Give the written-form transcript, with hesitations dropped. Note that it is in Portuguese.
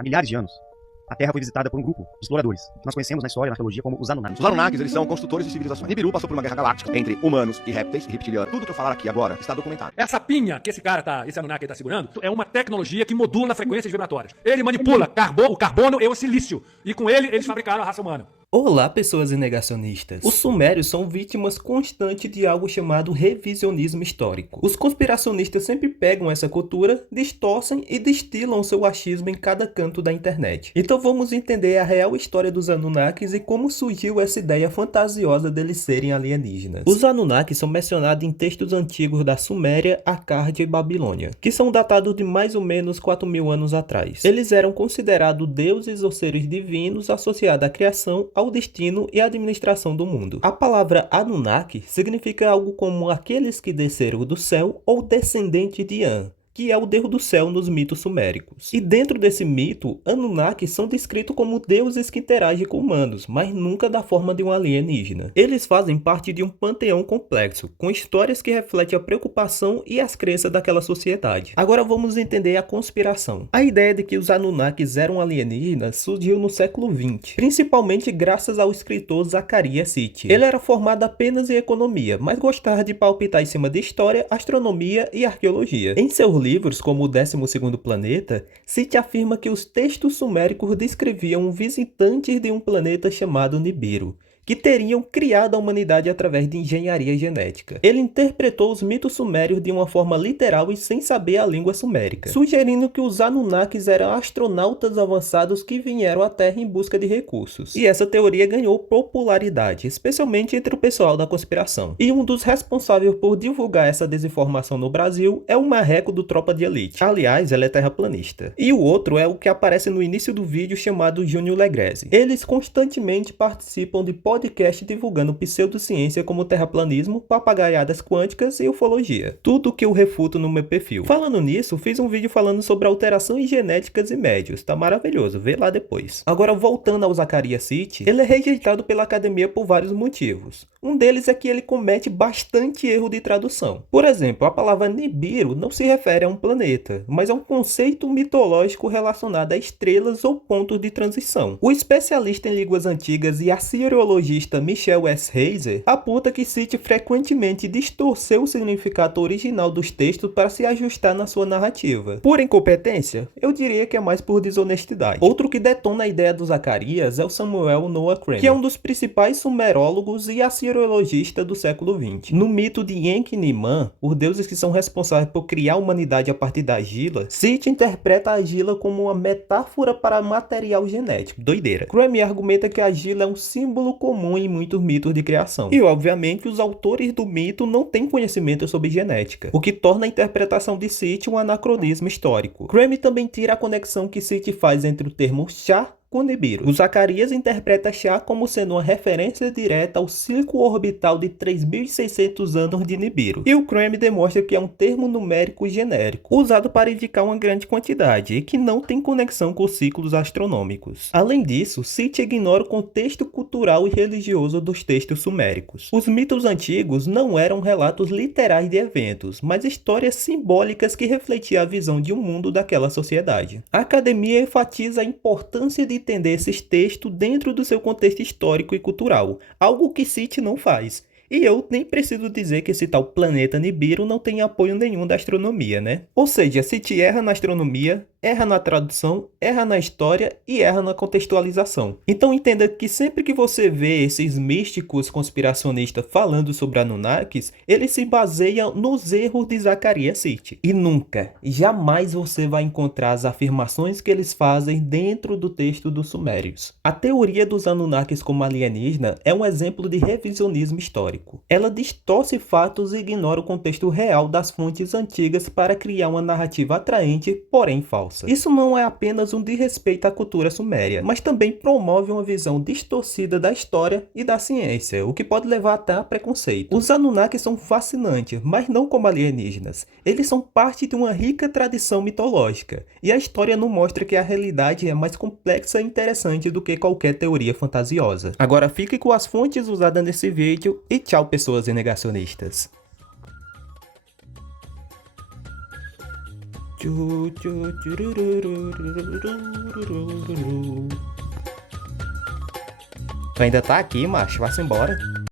Há milhares de anos, a Terra foi visitada por um grupo de exploradores, que nós conhecemos na história e na arqueologia como os Anunnakis. Os Anunnakis, eles são construtores de civilizações. Nibiru passou por uma guerra galáctica entre humanos e répteis e reptilianos. Tudo que eu falar aqui agora está documentado. Essa pinha que esse Anunnaki tá segurando, é uma tecnologia que modula frequências vibratórias. Ele manipula o carbono e o silício. E com ele, eles fabricaram a raça humana. Olá, pessoas negacionistas. Os sumérios são vítimas constantes de algo chamado revisionismo histórico. Os conspiracionistas sempre pegam essa cultura, distorcem e destilam seu achismo em cada canto da internet. Então vamos entender a real história dos Anunnakis e como surgiu essa ideia fantasiosa deles serem alienígenas. Os Anunnakis são mencionados em textos antigos da Suméria, Acárdia e Babilônia, que são datados de mais ou menos 4.000 anos atrás. Eles eram considerados deuses ou seres divinos associados à criação, ao destino e à administração do mundo. A palavra Anunnaki significa algo como aqueles que desceram do céu ou descendente de An, que é o deus do céu nos mitos suméricos. E dentro desse mito, Anunnaki são descritos como deuses que interagem com humanos, mas nunca da forma de um alienígena. Eles fazem parte de um panteão complexo, com histórias que refletem a preocupação e as crenças daquela sociedade. Agora vamos entender a conspiração. A ideia de que os Anunnakis eram alienígenas surgiu no século XX, principalmente graças ao escritor Zecharia Sitchin. Ele era formado apenas em economia, mas gostava de palpitar em cima de história, astronomia e arqueologia. Em seus livros, como o 12º Planeta, Sitchin afirma que os textos suméricos descreviam visitantes de um planeta chamado Nibiru, que teriam criado a humanidade através de engenharia genética. Ele interpretou os mitos sumérios de uma forma literal e sem saber a língua sumérica, sugerindo que os Anunnakis eram astronautas avançados que vieram à Terra em busca de recursos. E essa teoria ganhou popularidade, especialmente entre o pessoal da conspiração. E um dos responsáveis por divulgar essa desinformação no Brasil é o Marreco do Tropa de Elite. Aliás, ela é terraplanista. E o outro é o que aparece no início do vídeo chamado Júnior Legrese. Eles constantemente participam de podcast divulgando pseudociência como terraplanismo, papagaiadas quânticas e ufologia. Tudo que eu refuto no meu perfil. Falando nisso, fiz um vídeo falando sobre alterações genéticas e médios. Tá maravilhoso, vê lá depois. Agora, voltando ao Zecharia Sitchin, ele é rejeitado pela academia por vários motivos. Um deles é que ele comete bastante erro de tradução. Por exemplo, a palavra Nibiru não se refere a um planeta, mas a um conceito mitológico relacionado a estrelas ou pontos de transição. O especialista em línguas antigas e assiriologista Michel S. Heiser aponta que Sitchin frequentemente distorceu o significado original dos textos para se ajustar na sua narrativa. Por incompetência? Eu diria que é mais por desonestidade. Outro que detona a ideia do Zacarias é o Samuel Noah Kramer, que é um dos principais sumerólogos e assiriologista do século XX. No mito de Enki-Niman, os deuses que são responsáveis por criar a humanidade a partir da argila, Sitchin interpreta a argila como uma metáfora para material genético. Doideira. Kramer argumenta que a argila é um símbolo comum em muitos mitos de criação. E, obviamente, os autores do mito não têm conhecimento sobre genética, o que torna a interpretação de Sitchin um anacronismo histórico. Kramer também tira a conexão que Sitchin faz entre o termo chá com Nibiru. O Zacarias interpreta Chá como sendo uma referência direta ao ciclo orbital de 3.600 anos de Nibiru. E o Kramer demonstra que é um termo numérico genérico, usado para indicar uma grande quantidade e que não tem conexão com ciclos astronômicos. Além disso, Sitchin ignora o contexto cultural e religioso dos textos suméricos. Os mitos antigos não eram relatos literais de eventos, mas histórias simbólicas que refletiam a visão de um mundo daquela sociedade. A academia enfatiza a importância de entender esses textos dentro do seu contexto histórico e cultural, algo que Sitchin não faz. E eu nem preciso dizer que esse tal planeta Nibiru não tem apoio nenhum da astronomia, né? Ou seja, Sitchin erra na astronomia, erra na tradução, erra na história e erra na contextualização. Então entenda que sempre que você vê esses místicos conspiracionistas falando sobre Anunnakis, eles se baseiam nos erros de Zecharia Sitchin. E nunca, jamais você vai encontrar as afirmações que eles fazem dentro do texto dos Sumérios. A teoria dos Anunnakis como alienígena é um exemplo de revisionismo histórico. Ela distorce fatos e ignora o contexto real das fontes antigas para criar uma narrativa atraente, porém falsa. Isso não é apenas um desrespeito à cultura suméria, mas também promove uma visão distorcida da história e da ciência, o que pode levar até a preconceito. Os Anunnakis são fascinantes, mas não como alienígenas. Eles são parte de uma rica tradição mitológica, e a história não mostra que a realidade é mais complexa e interessante do que qualquer teoria fantasiosa. Agora fique com as fontes usadas nesse vídeo e tchau, pessoas negacionistas. Tu ainda tá aqui, macho? Vai-se embora.